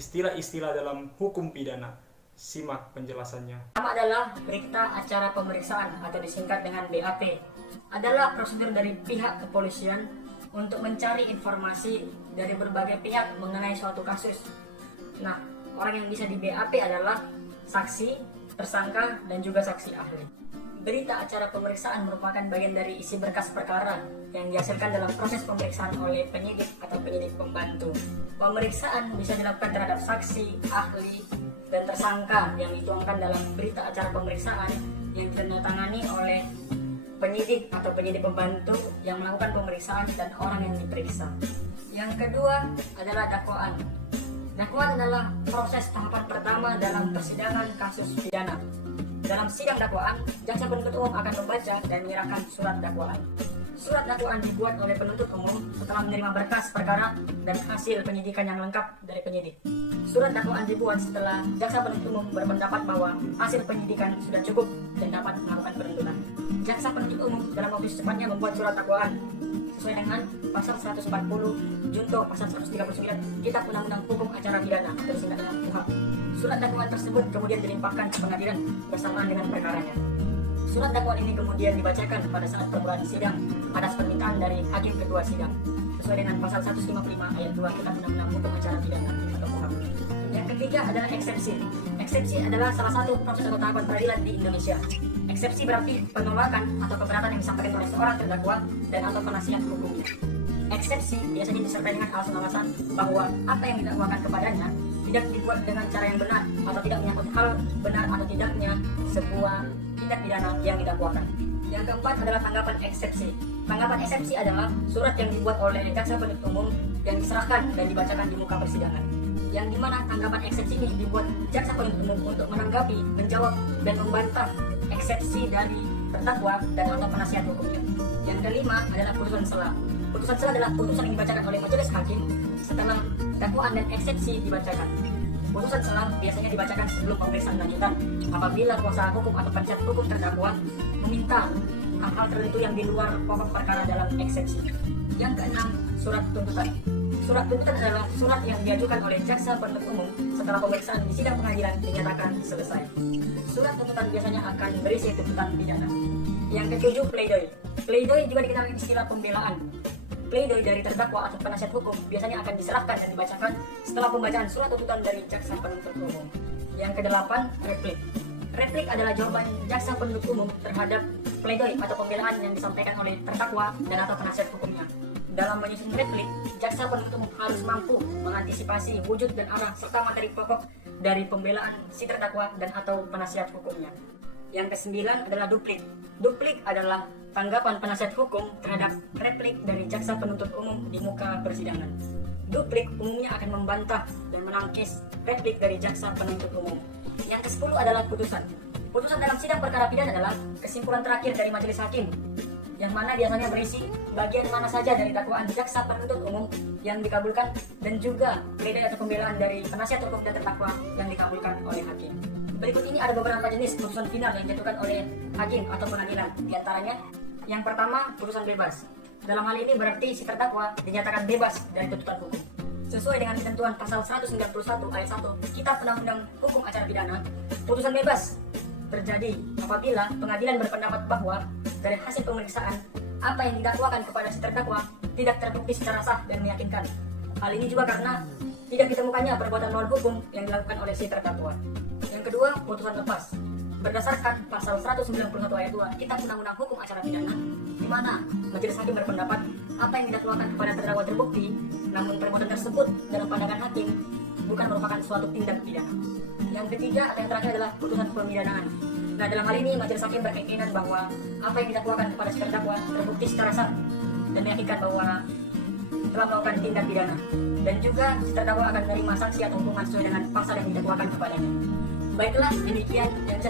istilah-istilah dalam hukum pidana. Simak penjelasannya. Pertama adalah berita acara pemeriksaan atau disingkat dengan BAP. Adalah prosedur dari pihak kepolisian untuk mencari informasi dari berbagai pihak mengenai suatu kasus. Nah, orang yang bisa di BAP adalah saksi, tersangka, dan juga saksi ahli. Berita acara pemeriksaan merupakan bagian dari isi berkas perkara yang dihasilkan dalam proses pemeriksaan oleh penyidik atau penyidik pembantu. Pemeriksaan bisa dilakukan terhadap saksi, ahli, dan tersangka yang dituangkan dalam berita acara pemeriksaan yang ditandatangani oleh penyidik atau penyidik pembantu yang melakukan pemeriksaan dan orang yang diperiksa. Yang kedua adalah dakwaan. Dakwaan adalah proses tahapan pertama dalam persidangan kasus pidana. Dalam sidang dakwaan, jaksa penuntut umum akan membaca dan menyerahkan surat dakwaan. Surat dakwaan dibuat oleh penuntut umum setelah menerima berkas perkara dan hasil penyidikan yang lengkap dari penyidik. Surat dakwaan dibuat setelah jaksa penuntut umum berpendapat bahwa hasil penyidikan sudah cukup dan dapat melakukan penuntutan. Jaksa penuntut umum dalam waktu secepatnya membuat surat dakwaan sesuai dengan pasal 140 junto pasal 139 Kitab Undang-Undang Hukum Acara Pidana atau disingkat dengan KUHP. Surat dakwaan tersebut kemudian dilimpahkan ke pengadilan bersamaan dengan perkaranya. Surat dakwaan ini kemudian dibacakan pada saat permulaan sidang atas permintaan dari hakim ketua sidang sesuai dengan pasal 155 ayat 2 Kitab Undang-Undang Hukum Acara Pidana atau KUHP. Yang ketiga adalah eksepsi. Eksepsi adalah salah satu proses atau tahapan peradilan di Indonesia. Eksepsi berarti penolakan atau keberatan yang disampaikan oleh seorang terdakwa dan atau penasihat hukumnya. Eksepsi biasanya disertai dengan alasan-alasan bahwa apa yang didakwakan kepadanya tidak dibuat dengan cara yang benar atau tidak menyangkut hal benar atau tidaknya sebuah tindak pidana yang didakwakan. Yang keempat adalah tanggapan eksepsi. Tanggapan eksepsi adalah surat yang dibuat oleh jaksa penuntut umum yang diserahkan dan dibacakan di muka persidangan. Yang dimana tanggapan eksepsi ini dibuat jaksa penuntut umum untuk menanggapi, menjawab, dan membantah eksepsi dari terdakwa dan atau penasihat hukumnya. Yang kelima adalah putusan sela. Putusan sela adalah putusan yang dibacakan oleh majelis hakim setelah dakwaan dan eksepsi dibacakan. Putusan sela biasanya dibacakan sebelum pemeriksaan lanjutan apabila kuasa hukum atau penasihat hukum terdakwa meminta hal-hal tertentu yang di luar pokok perkara dalam eksepsi. Yang keenam, surat tuntutan. Surat tuntutan adalah surat yang diajukan oleh jaksa penuntut umum setelah pemeriksaan di sidang pengadilan dinyatakan selesai. Surat tuntutan biasanya akan berisi tuntutan pidana. Yang ketujuh, pledoi. Pledoi juga dikenal istilah pembelaan. Pledoi dari terdakwa atau penasihat hukum biasanya akan diserahkan dan dibacakan setelah pembacaan surat tuntutan dari jaksa penuntut umum. Yang kedelapan, replik. Replik adalah jawaban jaksa penuntut umum terhadap pledoi atau pembelaan yang disampaikan oleh terdakwa dan atau penasihat hukumnya. Dalam menyusun replik, jaksa penuntut umum harus mampu mengantisipasi wujud dan arah serta materi pokok dari pembelaan si terdakwa dan atau penasihat hukumnya. Yang kesembilan adalah duplik. Duplik adalah tanggapan penasihat hukum terhadap replik dari jaksa penuntut umum di muka persidangan. Duplik umumnya akan membantah dan menangkis replik dari jaksa penuntut umum. Yang ke-10 adalah putusan. Putusan dalam sidang perkara pidana adalah kesimpulan terakhir dari majelis hakim, yang mana biasanya berisi bagian mana saja dari dakwaan jaksa penuntut umum yang dikabulkan dan juga pledoi atau pembelaan dari penasihat hukum dan terdakwa yang dikabulkan oleh hakim. Berikut ini ada beberapa jenis putusan final yang dijatuhkan oleh hakim atau pengadilan. Di antaranya, yang pertama, putusan bebas. Dalam hal ini berarti si terdakwa dinyatakan bebas dari tuntutan hukum. Sesuai dengan ketentuan pasal 191 ayat 1 Kitab Undang-Undang Hukum Acara Pidana, putusan bebas terjadi apabila pengadilan berpendapat bahwa dari hasil pemeriksaan apa yang didakwakan kepada si terdakwa tidak terbukti secara sah dan meyakinkan. Hal ini juga karena tidak ditemukannya perbuatan melawan hukum yang dilakukan oleh si terdakwa. Yang kedua, putusan lepas. Berdasarkan pasal 191 ayat 2 Kitab Undang-Undang Hukum Acara Pidana, di mana majelis hakim berpendapat apa yang didakwakan kepada terdakwa terbukti, namun perbuatan tersebut dalam pandangan hakim bukan merupakan suatu tindak pidana. Yang ketiga atau yang terakhir adalah putusan pemidanaan. Nah, dalam hal ini majelis hakim berkeyakinan bahwa apa yang didakwakan kepada si terdakwa terbukti secara sah dan meyakinkan bahwa telah melakukan tindak pidana, dan juga si terdakwa akan menerima sanksi atau hukuman sesuai dengan pasal yang didakwakan kepadanya. Baiklah, demikian yang bisa